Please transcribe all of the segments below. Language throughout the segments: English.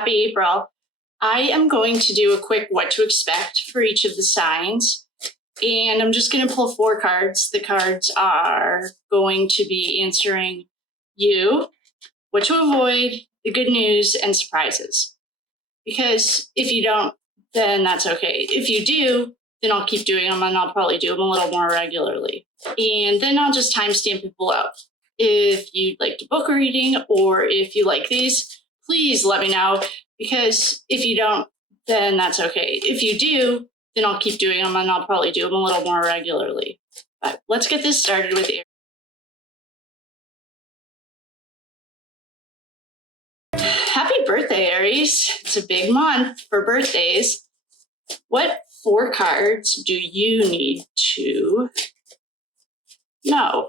Happy April. I am going to do a quick what to expect for each of the signs. And I'm just going to pull 4 cards. The cards are going to be answering you, what to avoid, the good news, and surprises. Because if you don't, then that's okay. If you do, then I'll keep doing them, and I'll probably do them a little more regularly. And then I'll just timestamp people out. If you'd like to book a reading, or if you like these, please let me know, because if you don't, then that's okay. If you do, then I'll keep doing them, and I'll probably do them a little more regularly. But let's get this started with Aries. Happy birthday, Aries. It's a big month for birthdays. What 4 cards do you need to know?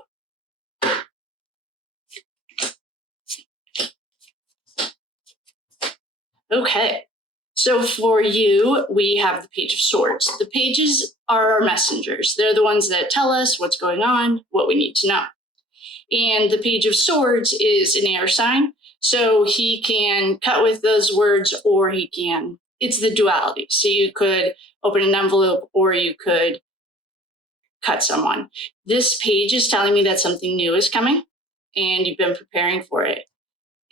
Okay, so for you, we have the Page of Swords. The pages are our messengers. They're the ones that tell us what's going on, what we need to know. And the Page of Swords is an air sign, so he can cut with those words, or he can, it's the duality. So you could open an envelope, or you could cut someone. This page is telling me that something new is coming, and you've been preparing for it.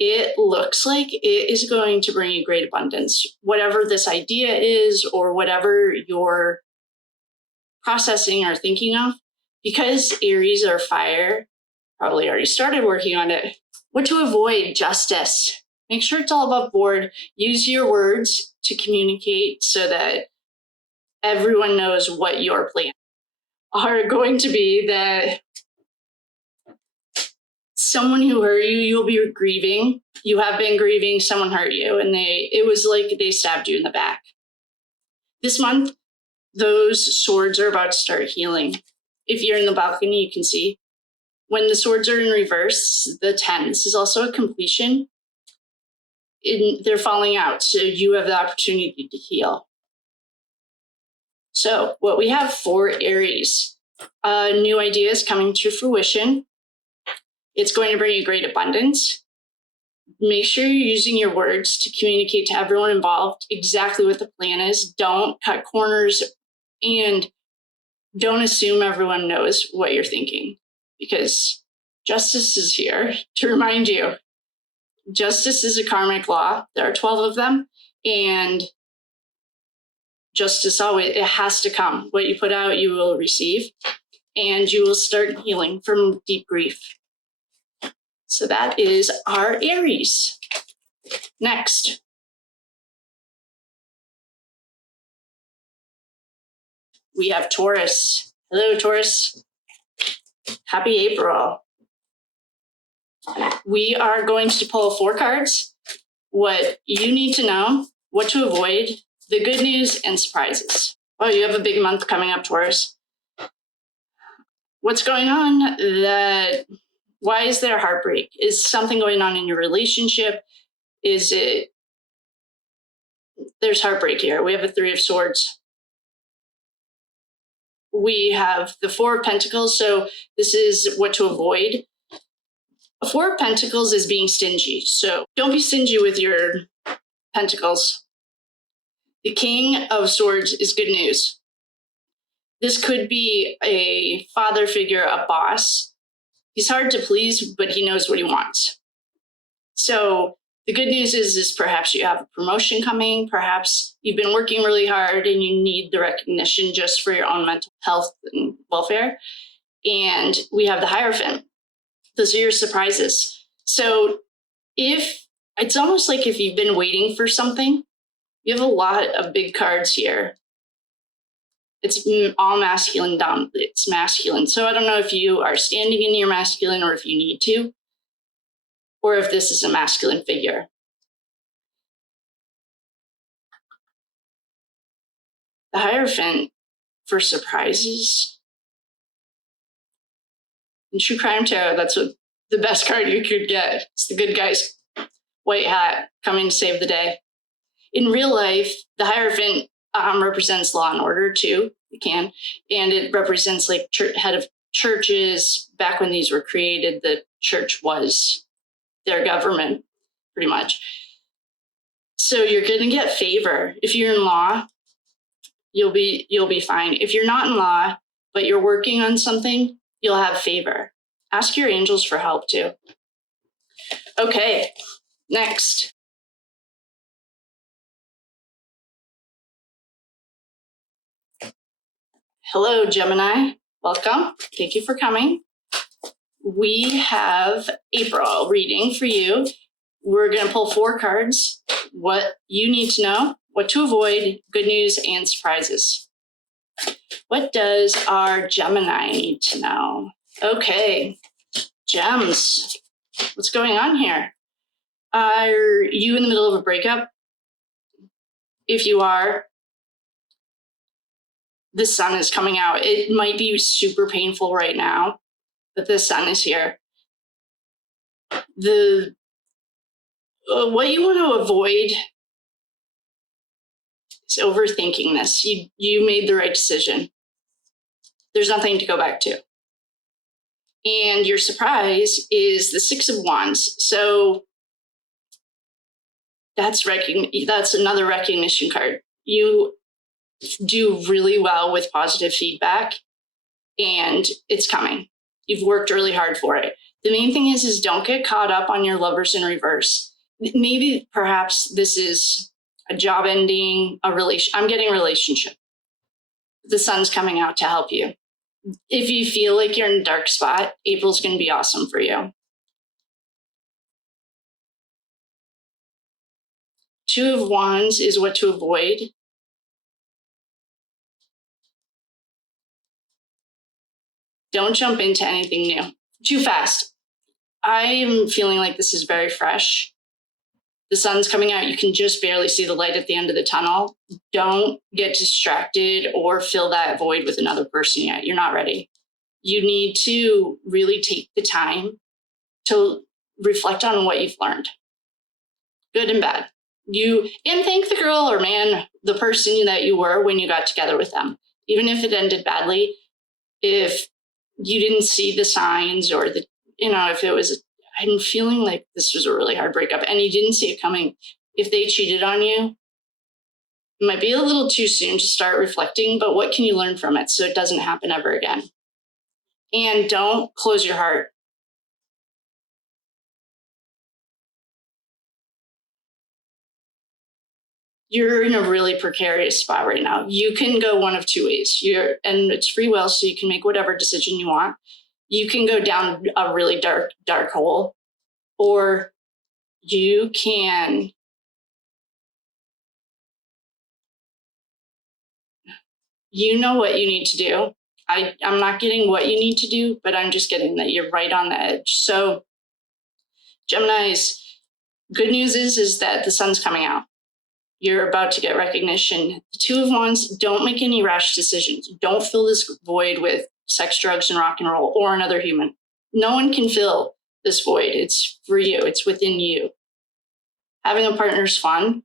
It looks like it is going to bring you great abundance. Whatever this idea is, or whatever you're processing or thinking of, because Aries are fire, probably already started working on it. What to avoid: justice. Make sure it's all above board. Use your words to communicate so that everyone knows what your plans are going to be. That someone who hurt you, you'll be grieving. You have been grieving, someone hurt you, and it was like they stabbed you in the back. This month, those swords are about to start healing. If you're in the balcony, you can see. When the swords are in reverse, the 10, this is also a completion. They're falling out, so you have the opportunity to heal. So what we have for Aries, new ideas coming to fruition. It's going to bring you great abundance. Make sure you're using your words to communicate to everyone involved exactly what the plan is. Don't cut corners, and don't assume everyone knows what you're thinking, because justice is here to remind you. Justice is a karmic law. There are 12 of them, and justice always, it has to come. What you put out, you will receive, and you will start healing from deep grief. So that is our Aries. Next, we have Taurus. Hello, Taurus. Happy April. We are going to pull 4 cards. What you need to know, what to avoid, the good news, and surprises. Oh, you have a big month coming up, Taurus. What's going on? Why is there heartbreak? Is something going on in your relationship? There's heartbreak here. We have a 3 of Swords. We have the 4 of Pentacles, so this is what to avoid. A 4 of Pentacles is being stingy, so don't be stingy with your pentacles. The King of Swords is good news. This could be a father figure, a boss. He's hard to please, but he knows what he wants. So the good news is perhaps you have a promotion coming. Perhaps you've been working really hard and you need the recognition just for your own mental health and welfare. And we have the Hierophant. Those are your surprises. So it's almost like if you've been waiting for something, you have a lot of big cards here. It's all masculine down. It's masculine. So I don't know if you are standing in your masculine, or if you need to, or if this is a masculine figure. The Hierophant for surprises. In True Crime Tarot, that's what the best card you could get. It's the good guy's white hat coming to save the day. In real life, the Hierophant represents law and order too. It can, and it represents like head of churches. Back when these were created, the church was their government, pretty much. So you're going to get favor. If you're in law, you'll be fine. If you're not in law, but you're working on something, you'll have favor. Ask your angels for help too. Okay, next. Hello, Gemini. Welcome. Thank you for coming. We have April reading for you. We're going to pull 4 cards. What you need to know, what to avoid, good news, and surprises. What does our Gemini need to know? Okay, Gems. What's going on here? Are you in the middle of a breakup? If you are, the sun is coming out. It might be super painful right now, but the sun is here. What you want to avoid is overthinking this. You made the right decision. There's nothing to go back to. And your surprise is the 6 of Wands. So that's another recognition card. You do really well with positive feedback, and it's coming. You've worked really hard for it. The main thing is don't get caught up on your lovers in reverse. Maybe perhaps this is a job ending, I'm getting a relationship. The sun's coming out to help you. If you feel like you're in a dark spot, April's going to be awesome for you. 2 of Wands is what to avoid. Don't jump into anything new too fast. I am feeling like this is very fresh. The sun's coming out. You can just barely see the light at the end of the tunnel. Don't get distracted or fill that void with another person yet. You're not ready. You need to really take the time to reflect on what you've learned, good and bad. And thank the girl or man, the person that you were when you got together with them. Even if it ended badly, if you didn't see the signs or if it was, I'm feeling like this was a really hard breakup and you didn't see it coming. If they cheated on you, it might be a little too soon to start reflecting, but what can you learn from it so it doesn't happen ever again? And don't close your heart. You're in a really precarious spot right now. You can go one of 2 ways. And it's free will, so you can make whatever decision you want. You can go down a really dark hole, or you can know what you need to do. I'm not getting what you need to do, but I'm just getting that you're right on the edge. So Gemini's, good news is that the sun's coming out. You're about to get recognition. The 2 of Wands, don't make any rash decisions. Don't fill this void with sex, drugs, and rock and roll or another human. No one can fill this void. It's for you. It's within you. Having a partner is fun.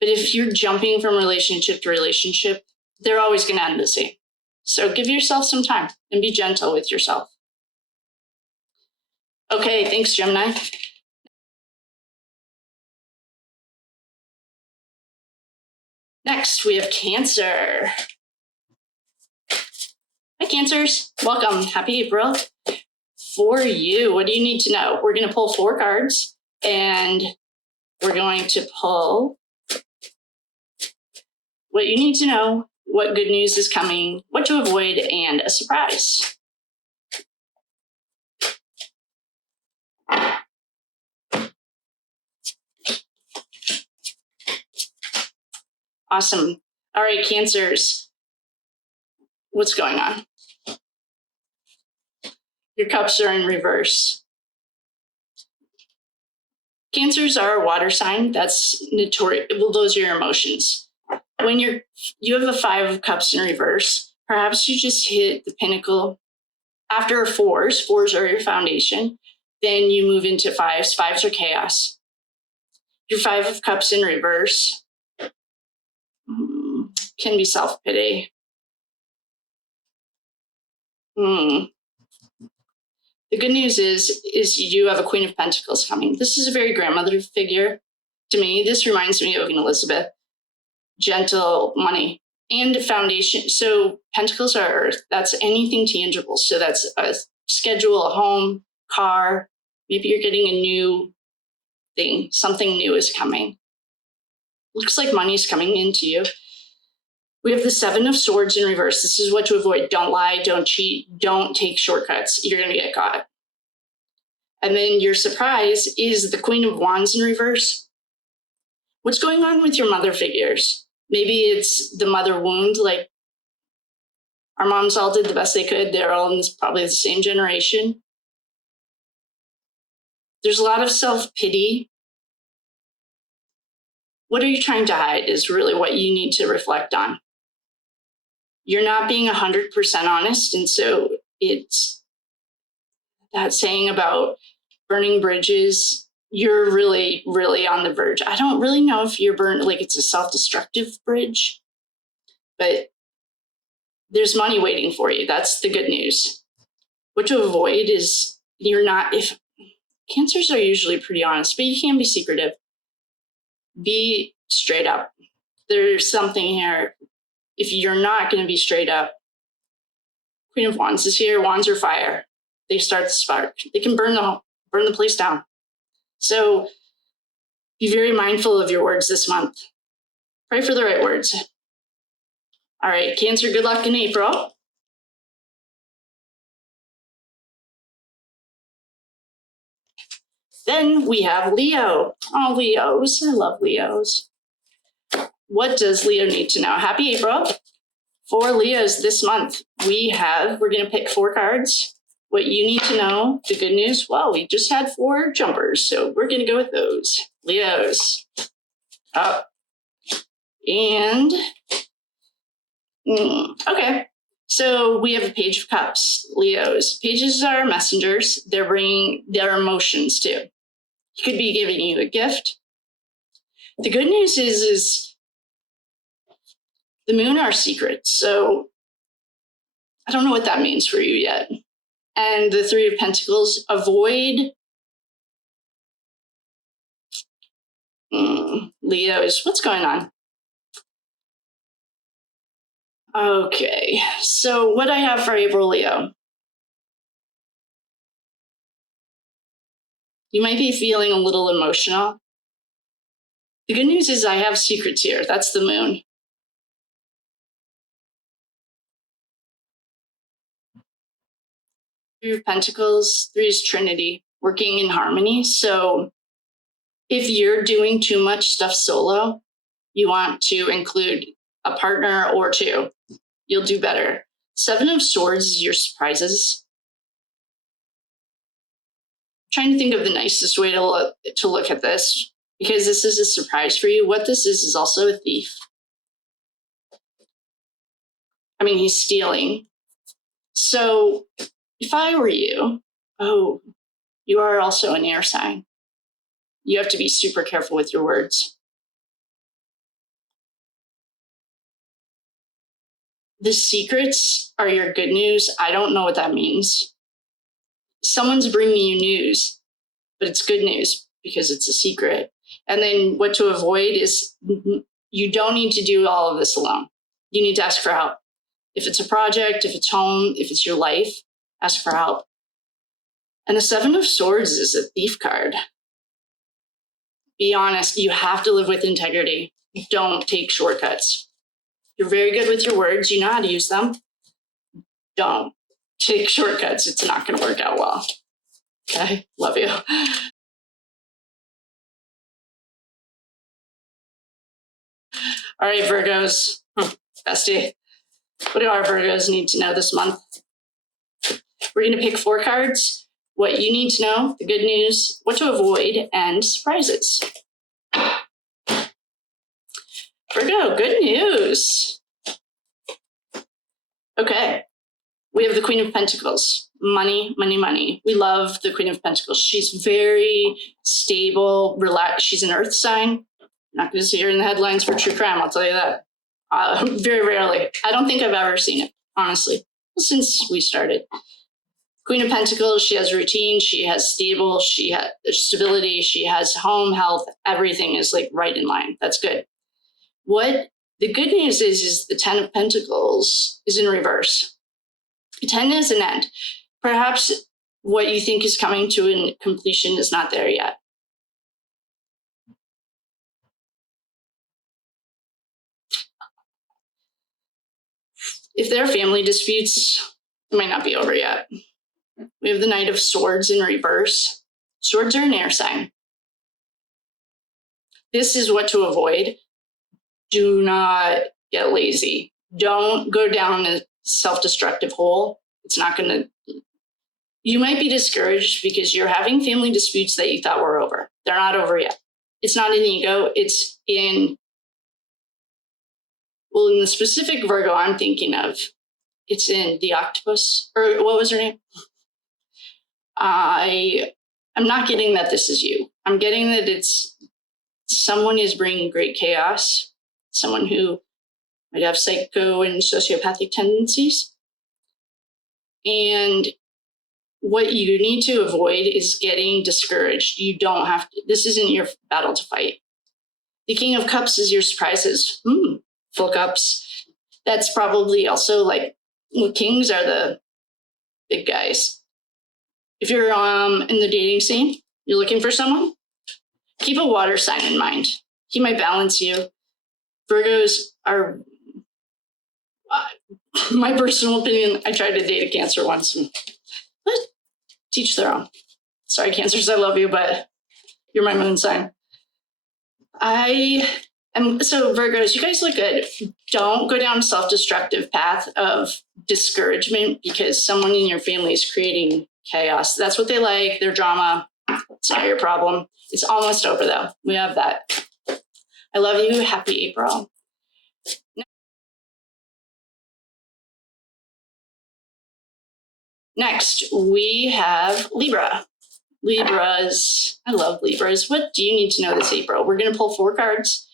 But if you're jumping from relationship to relationship, they're always going to end the same. So give yourself some time and be gentle with yourself. Okay, thanks, Gemini. Next, we have Cancer. Hi, Cancers. Welcome. Happy April. For you, what do you need to know? We're going to pull 4 cards, and we're going to pull what you need to know, what good news is coming, what to avoid, and a surprise. Awesome. All right, Cancers. What's going on? Your cups are in reverse. Cancers are a water sign. That's notorious. Well, those are your emotions. When you have the 5 of cups in reverse, perhaps you just hit the pinnacle. After 4s are your foundation. Then you move into 5s. 5s are chaos. Your 5 of cups in reverse can be self-pity. The good news is you have a Queen of Pentacles coming. This is a very grandmother figure. To me, this reminds me of Queen Elizabeth. Gentle money and foundation. So pentacles are earth. That's anything tangible. So that's a schedule, a home, car. Maybe you're getting a new thing. Something new is coming. Looks like money's coming into you. We have the Seven of Swords in reverse. This is what to avoid. Don't lie, don't cheat, don't take shortcuts. You're going to get caught. And then your surprise is the Queen of Wands in reverse. What's going on with your mother figures? Maybe it's the mother wound, like our moms all did the best they could. They're all in this, probably the same generation. There's a lot of self-pity. What are you trying to hide is really what you need to reflect on. You're not being 100% honest. And so it's that saying about burning bridges. You're really, really on the verge. I don't really know if you're burned, like it's a self-destructive bridge, but there's money waiting for you. That's the good news. What to avoid is you're not, if Cancers are usually pretty honest, but you can be secretive. Be straight up. There's something here. If you're not going to be straight up, Queen of Wands is here. Wands are fire. They start the spark. They can burn the place down. So be very mindful of your words this month. Pray for the right words. All right, Cancer, good luck in April. Then we have Leo. Oh, Leos. I love Leos. What does Leo need to know? Happy April. For Leos this month, we're going to pick 4 cards. What you need to know, the good news, well, we just had 4 jumpers, so we're going to go with those. Leos. Up. And, okay. So we have a Page of Cups, Leos. Pages are messengers. They're bringing their emotions too. He could be giving you a gift. The good news is the moon are secrets. So I don't know what that means for you yet. And the 3 of Pentacles, avoid Leos. What's going on? Okay, so what I have for April, Leo. You might be feeling a little emotional. The good news is I have secrets here. That's the moon. 3 of Pentacles, 3 is Trinity, working in harmony. So if you're doing too much stuff solo, you want to include a partner or 2. You'll do better. 7 of Swords is your surprises. I'm trying to think of the nicest way to look at this, because this is a surprise for you. What this is also a thief. I mean, he's stealing. So if I were you, you are also an air sign. You have to be super careful with your words. The secrets are your good news. I don't know what that means. Someone's bringing you news, but it's good news because it's a secret. And then what to avoid is you don't need to do all of this alone. You need to ask for help. If it's a project, if it's home, if it's your life, ask for help. And the 7 of Swords is a thief card. Be honest, you have to live with integrity. Don't take shortcuts. You're very good with your words. You know how to use them. Don't take shortcuts. It's not going to work out well. Okay? Love you. All right, Virgos. Bestie. What do our Virgos need to know this month? We're going to pick 4 cards. What you need to know, the good news, what to avoid, and surprises. Virgo, good news. Okay. We have the Queen of Pentacles. Money, money, money. We love the Queen of Pentacles. She's very stable, relaxed. She's an earth sign. Not going to see her in the headlines for true crime, I'll tell you that. Very rarely. I don't think I've ever seen it, honestly, since we started. Queen of Pentacles, she has routine, she has stable, she has stability, she has home, health, everything is like right in line. That's good. What the good news is the 10 of Pentacles is in reverse. 10 is an end. Perhaps what you think is coming to a completion is not there yet. If there are family disputes, it might not be over yet. We have the Knight of Swords in reverse. Swords are an air sign. This is what to avoid. Do not get lazy. Don't go down a self-destructive hole. It's not going to... You might be discouraged because you're having family disputes that you thought were over. They're not over yet. It's not an ego. It's in... Well, in the specific Virgo I'm thinking of, it's in the octopus. Or what was her name? I'm not getting that this is you. I'm getting that it's someone is bringing great chaos, someone who might have psycho and sociopathic tendencies. And what you need to avoid is getting discouraged. You don't have to, this isn't your battle to fight. The King of Cups is your surprises. Full cups. That's probably also like, kings are the big guys. If you're in the dating scene, you're looking for someone, keep a water sign in mind. He might balance you. Virgos are, my personal opinion, I tried to date a Cancer once. But teach their own. Sorry, Cancers, I love you, but you're my moon sign. So Virgos, you guys look good. Don't go down a self-destructive path of discouragement because someone in your family is creating chaos. That's what they like, their drama. It's not your problem. It's almost over though. We have that. I love you. Happy April. Next, we have Libra. Libras, I love Libras. What do you need to know this April? We're going to pull 4 cards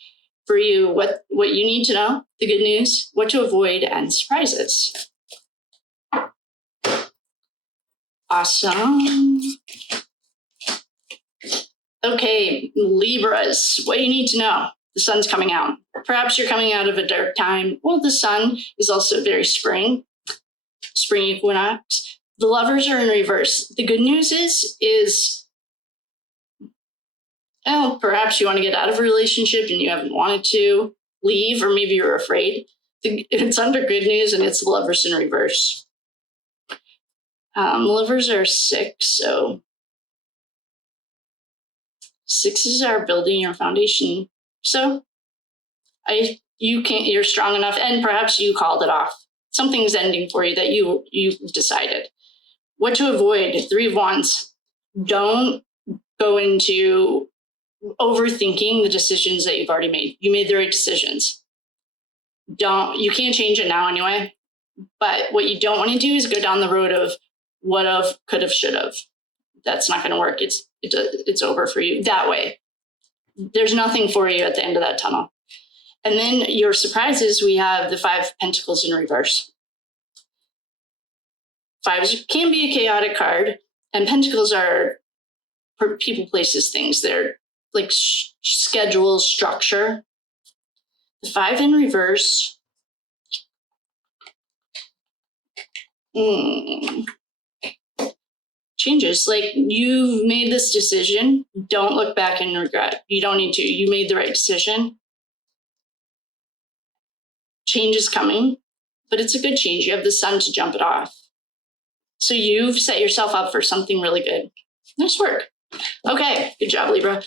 for you. What you need to know, the good news, what to avoid, and surprises. Awesome. Okay, Libras, what you need to know. The sun's coming out. Perhaps you're coming out of a dark time. Well, the sun is also very spring equinox. The lovers are in reverse. The good news is perhaps you want to get out of a relationship and you haven't wanted to leave, or maybe you're afraid. It's under good news and it's the lovers in reverse. Lovers are 6, so 6s are building your foundation. So you're strong enough, and perhaps you called it off. Something's ending for you that you decided. What to avoid, 3 of Wands. Don't go into overthinking the decisions that you've already made. You made the right decisions. You can't change it now anyway, but what you don't want to do is go down the road of what of, could have, should have. That's not going to work. It's over for you that way. There's nothing for you at the end of that tunnel. And then your surprises, we have the 5 of Pentacles in reverse. 5s can be a chaotic card, and Pentacles are people, places, things. They're like schedules, structure. The 5 in reverse. Changes. Like, you've made this decision. Don't look back and regret. You don't need to. You made the right decision. Change is coming, but it's a good change. You have the sun to jump it off. So you've set yourself up for something really good. Nice work. Okay, good job, Libra.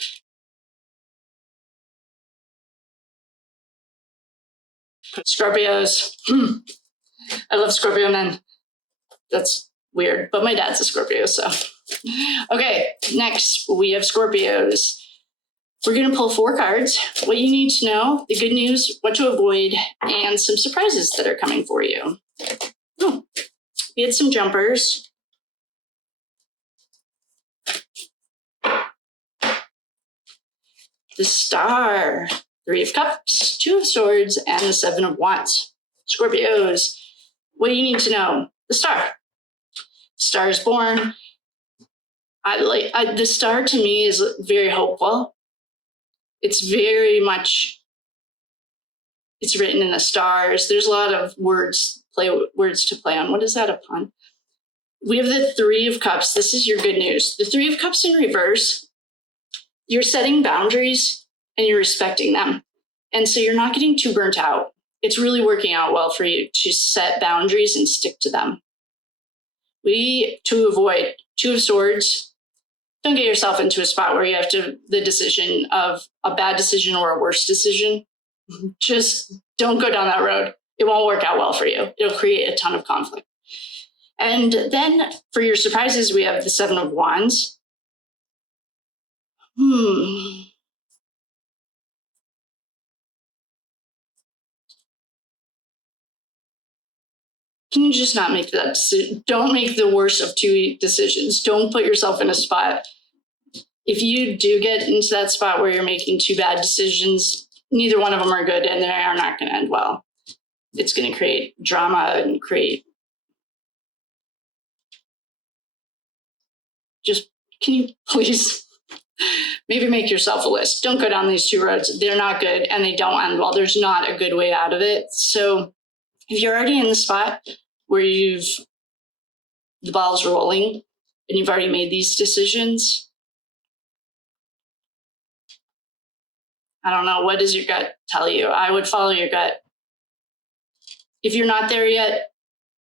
Scorpios. I love Scorpio men. That's weird, but my dad's a Scorpio, so. Okay, next we have Scorpios. We're going to pull 4 cards. What you need to know, the good news, what to avoid, and some surprises that are coming for you. We had some jumpers. The Star, 3 of Cups, 2 of Swords, and the 7 of Wands. Scorpios, what do you need to know? The Star. Star is born. The star to me is very hopeful. It's very much, it's written in the stars. There's a lot of words to play on. What is that, a pun? We have the Three of Cups. This is your good news. The Three of Cups in reverse, you're setting boundaries and you're respecting them. And so you're not getting too burnt out. It's really working out well for you to set boundaries and stick to them. To avoid Two of Swords, don't get yourself into a spot where you have the decision of a bad decision or a worse decision. Just don't go down that road. It won't work out well for you. It'll create a ton of conflict. And then for your surprises, we have the Seven of Wands. Can you just not make that decision? Don't make the worst of two decisions. Don't put yourself in a spot. If you do get into that spot where you're making two bad decisions, neither one of them are good and they are not going to end well. It's going to create drama and can you please maybe make yourself a list? Don't go down these two roads. They're not good and they don't end well. There's not a good way out of it. So if you're already in the spot where the ball's rolling and you've already made these decisions, I don't know, what does your gut tell you? I would follow your gut. If you're not there yet,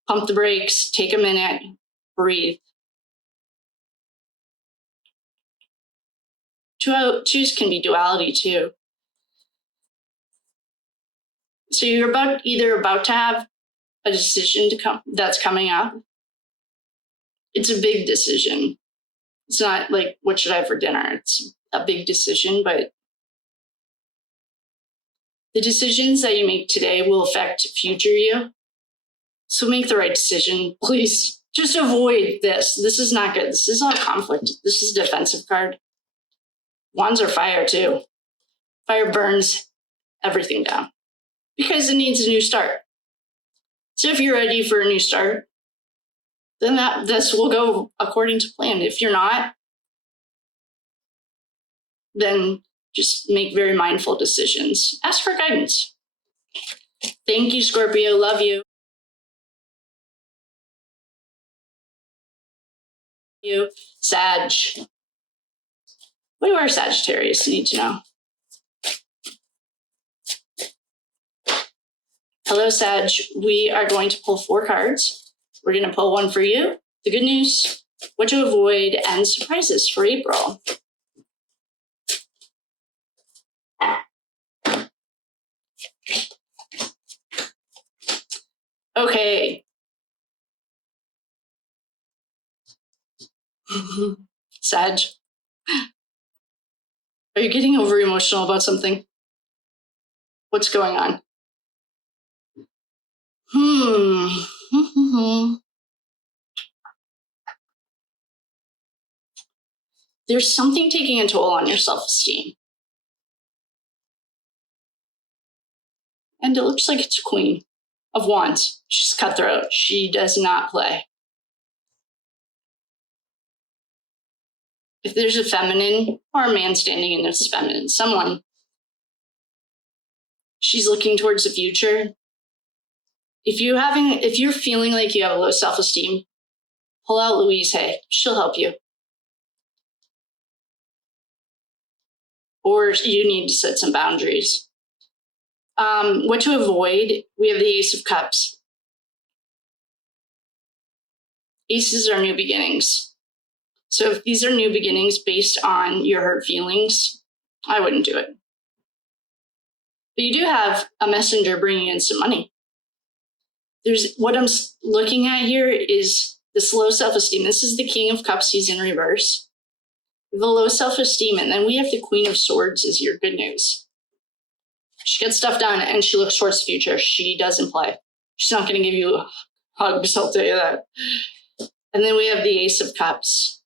pump the brakes, take a minute, breathe. Twos can be duality too. So you're either about to have a decision that's coming up. It's a big decision. It's not like, what should I have for dinner? It's a big decision, but the decisions that you make today will affect future you. So make the right decision, please. Just avoid this. This is not good. This is all conflict. This is a defensive card. Wands are fire too. Fire burns everything down because it needs a new start. So if you're ready for a new start, then this will go according to plan. If you're not, then just make very mindful decisions. Ask for guidance. Thank you, Scorpio. Love you. Sag. What do our Sagittarius need to know? Hello, Sag. We are going to pull 4 cards. We're going to pull one for you, the good news, what to avoid, and surprises for April. Okay. Sag. Are you getting over emotional about something? What's going on? There's something taking a toll on your self-esteem. And it looks like it's Queen of Wands. She's cutthroat. She does not play. If there's a feminine or a man standing in this feminine, someone, she's looking towards the future. If you're feeling like you have a low self-esteem, pull out Louise Hay. She'll help you. Or you need to set some boundaries. What to avoid, we have the Ace of Cups. Aces are new beginnings. So if these are new beginnings based on your hurt feelings, I wouldn't do it. But you do have a messenger bringing in some money. What I'm looking at here is this low self-esteem. This is the King of Cups. He's in reverse. The low self-esteem. And then we have the Queen of Swords is your good news. She gets stuff done and she looks towards the future. She doesn't play. She's not going to give you hugs, I'll tell you that. And then we have the Ace of Cups.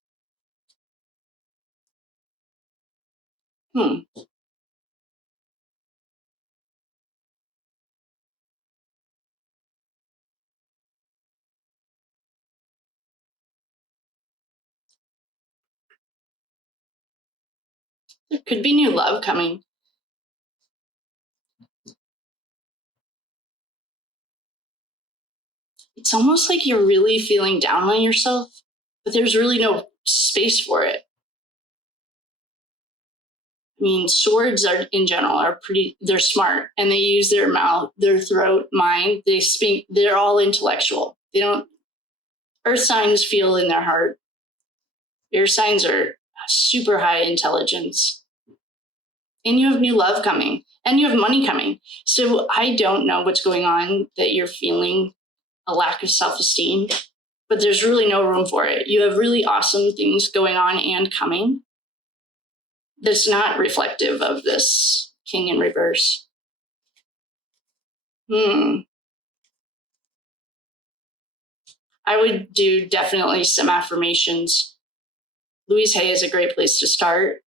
There could be new love coming. It's almost like you're really feeling down on yourself, but there's really no space for it. I mean, swords are in general they're smart, and they use their mouth, their throat, mind. They speak, they're all intellectual. Earth signs feel in their heart. Air signs are super high intelligence. And you have new love coming, and you have money coming. So I don't know what's going on that you're feeling a lack of self-esteem, but there's really no room for it. You have really awesome things going on and coming. That's not reflective of this king in reverse. I would do definitely some affirmations. Louise Hay is a great place to start.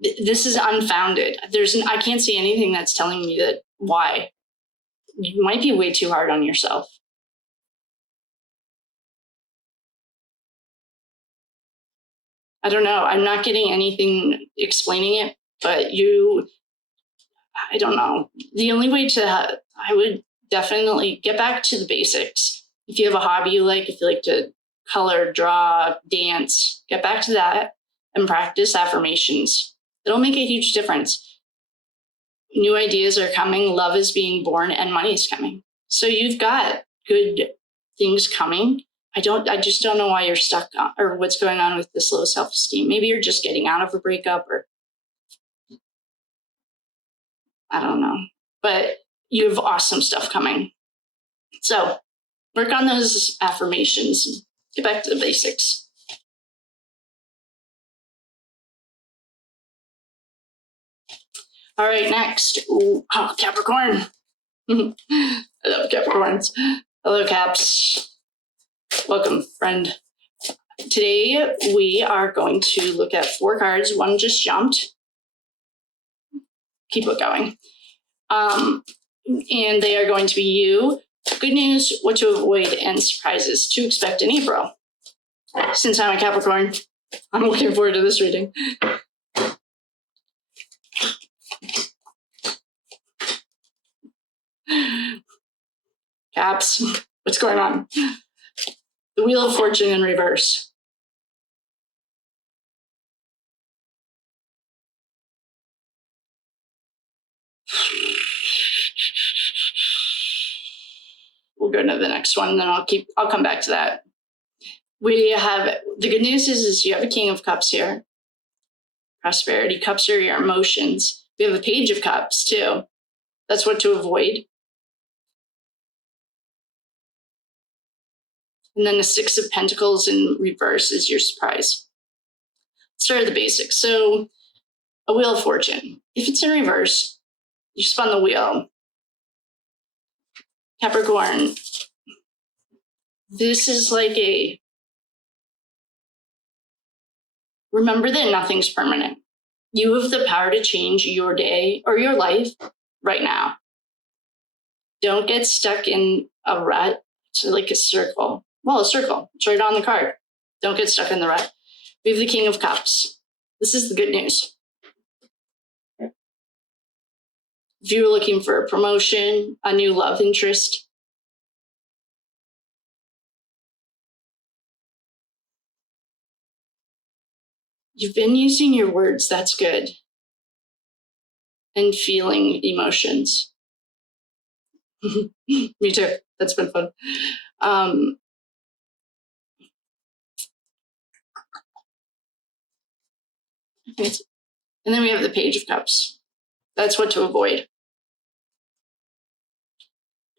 This is unfounded. I can't see anything that's telling me that why. You might be way too hard on yourself. I don't know. I'm not getting anything explaining it, but I don't know. The only way I would definitely get back to the basics. If you have a hobby if you like to color, draw, dance, get back to that and practice affirmations. It'll make a huge difference. New ideas are coming, love is being born, and money is coming. So you've got good things coming. I just don't know why you're stuck or what's going on with this low self-esteem. Maybe you're just getting out of a breakup, or I don't know. But you have awesome stuff coming. So work on those affirmations. Get back to the basics. All right, next. Capricorn. I love Capricorns. Hello, Caps. Welcome, friend. Today, we are going to look at 4 cards. One just jumped. Keep it going. And they are going to be you, good news, what to avoid, and surprises to expect in April. Since I'm a Capricorn, I'm looking forward to this reading. Caps, what's going on? The Wheel of Fortune in reverse. We'll go to the next one, and then I'll come back to that. We have, the good news is you have a King of Cups here. Prosperity. Cups are your emotions. We have a Page of Cups too. That's what to avoid. And then the 6 of Pentacles in reverse is your surprise. Let's start at the basics. So a Wheel of Fortune. If it's in reverse, you spun the wheel. Capricorn, this is remember that nothing's permanent. You have the power to change your day or your life right now. Don't get stuck in a rut. It's like a circle. Well, a circle. It's right on the card. Don't get stuck in the rut. We have the King of Cups. This is the good news. If you're looking for a promotion, a new love interest, you've been using your words. That's good. And feeling emotions. Me too. That's been fun. And then we have the Page of Cups. That's what to avoid.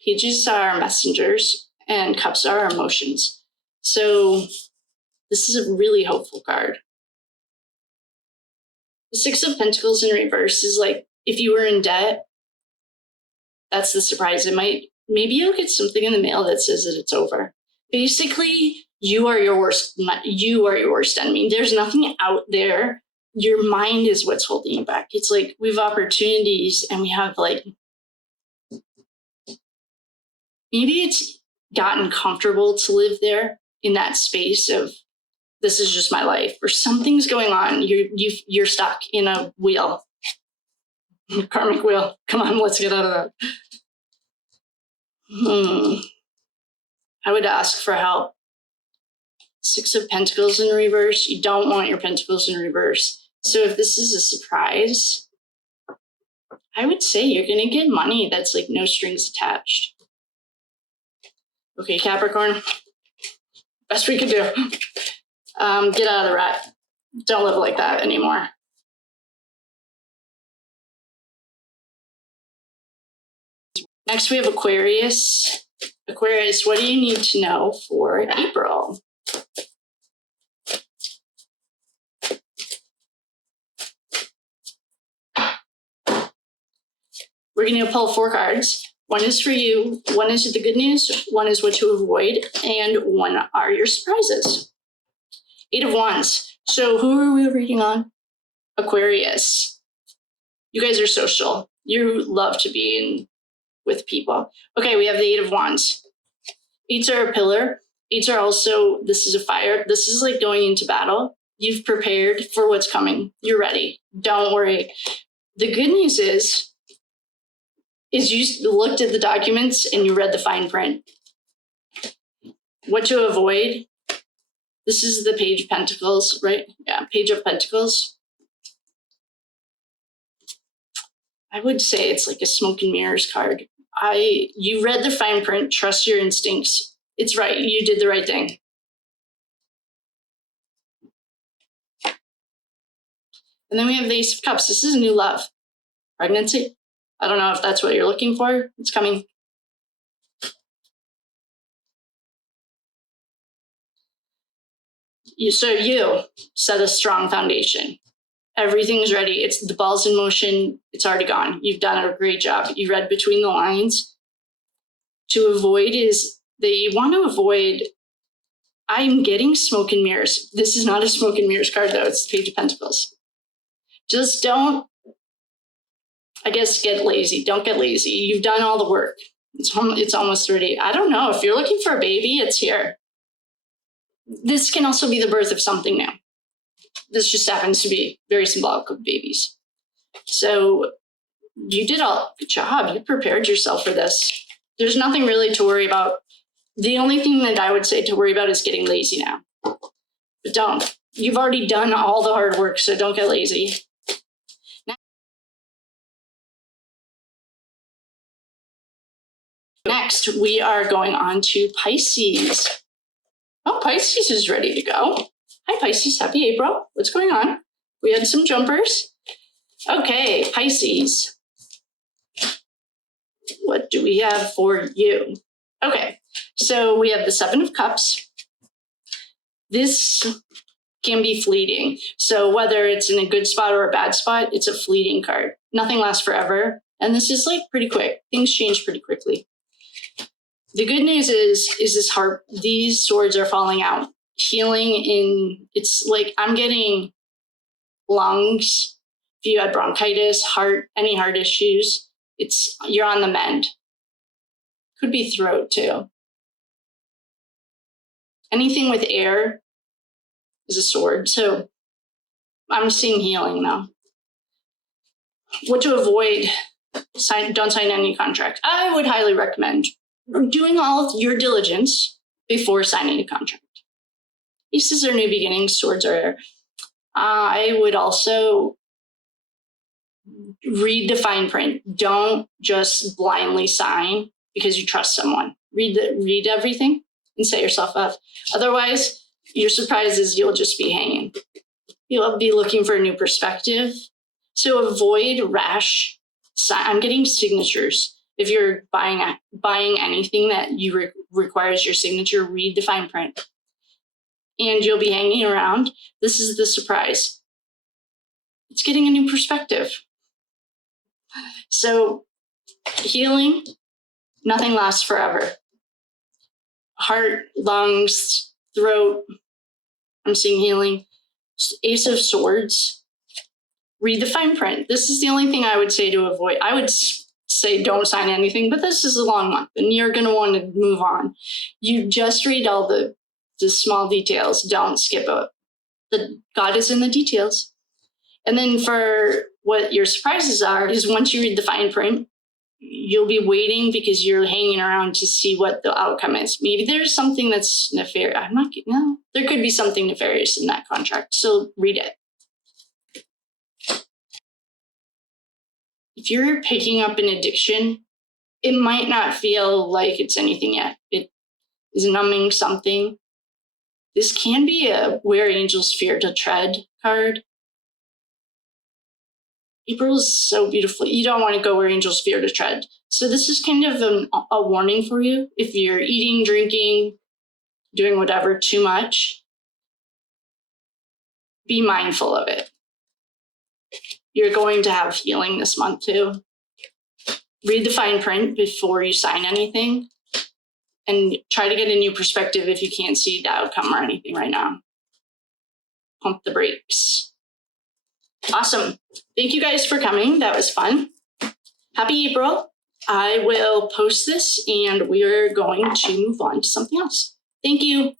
Pages are messengers and cups are emotions. So this is a really hopeful card. The 6 of Pentacles in reverse is if you were in debt, that's the surprise. Maybe you'll get something in the mail that says that it's over. Basically, you are your worst enemy. There's nothing out there. Your mind is what's holding you back. It's we have opportunities and we have maybe it's gotten comfortable to live there in that space of this is just my life, or something's going on. You're stuck in a wheel, karmic wheel. Come on, let's get out of that. I would ask for help. 6 of Pentacles in reverse. You don't want your Pentacles in reverse. So if this is a surprise, I would say you're going to get money that's like no strings attached. Okay, Capricorn, best we could do. Get out of the rut. Don't live like that anymore. Next, we have Aquarius. Aquarius, what do you need to know for April? We're going to pull 4 cards. One is for you, one is the good news, one is what to avoid, and one are your surprises. 8 of Wands. So who are we reading on? Aquarius. You guys are social. You love to be with people. Okay, we have the 8 of Wands. 8s are a pillar. 8s are also, this is a fire. This is like going into battle. You've prepared for what's coming. You're ready. Don't worry. The good news is you looked at the documents and you read the fine print. What to avoid? This is the Page of Pentacles, right? Yeah, Page of Pentacles. I would say it's like a smoke and mirrors card. You read the fine print, trust your instincts. It's right, you did the right thing. And then we have the Ace of Cups. This is a new love. Pregnancy. I don't know if that's what you're looking for. It's coming. You set a strong foundation. Everything's ready. It's the ball's in motion. It's already gone. You've done a great job. You read between the lines. To avoid is they want to avoid. I'm getting smoke and mirrors. This is not a smoke and mirrors card though. It's the Page of Pentacles. Just don't, I guess, get lazy. Don't get lazy. You've done all the work. It's almost ready. I don't know. If you're looking for a baby, it's here. This can also be the birth of something new. This just happens to be very symbolic of babies. So you did a good job. You prepared yourself for this. There's nothing really to worry about. The only thing that I would say to worry about is getting lazy now. But don't. You've already done all the hard work, so don't get lazy. Next, we are going on to Pisces. Oh, Pisces is ready to go. Hi, Pisces. Happy April. What's going on? We had some jumpers. Okay, Pisces. What do we have for you? Okay, so we have the 7 of Cups. This can be fleeting. So whether it's in a good spot or a bad spot, it's a fleeting card. Nothing lasts forever. And this is like pretty quick. Things change pretty quickly. The good news is this heart, these swords are falling out. Healing it's like I'm getting lungs. If you had bronchitis, any heart issues, you're on the mend. Could be throat too. Anything with air is a sword. So I'm seeing healing now. What to avoid? Don't sign any contract. I would highly recommend doing all of your diligence before signing a contract. Aces are new beginnings, swords are air. I would also read the fine print. Don't just blindly sign because you trust someone. Read everything and set yourself up. Otherwise, your surprise is you'll just be hanging. You'll be looking for a new perspective. So avoid rash. I'm getting signatures. If you're buying anything that requires your signature, read the fine print. And you'll be hanging around. This is the surprise. It's getting a new perspective. So healing, nothing lasts forever. Heart, lungs, throat, I'm seeing healing. Ace of Swords, read the fine print. This is the only thing I would say to avoid. I would say don't sign anything, but this is a long month and you're going to want to move on. You just read all the the small details. Don't skip it. God is in the details. And then for what your surprises are is once you read the fine print, you'll be waiting because you're hanging around to see what the outcome is. Maybe there's something that's nefarious. There could be something nefarious in that contract. So read it. If you're picking up an addiction, it might not feel like it's anything yet. It is numbing something. This can be a where angels fear to tread card. April is so beautiful. You don't want to go where angels fear to tread. So this is kind of a warning for you. If you're eating, drinking, doing whatever too much, be mindful of it. You're going to have healing this month too. Read the fine print before you sign anything and try to get a new perspective if you can't see the outcome or anything right now. Pump the brakes. Awesome. Thank you guys for coming. That was fun. Happy April. I will post this and we're going to move on to something else. Thank you.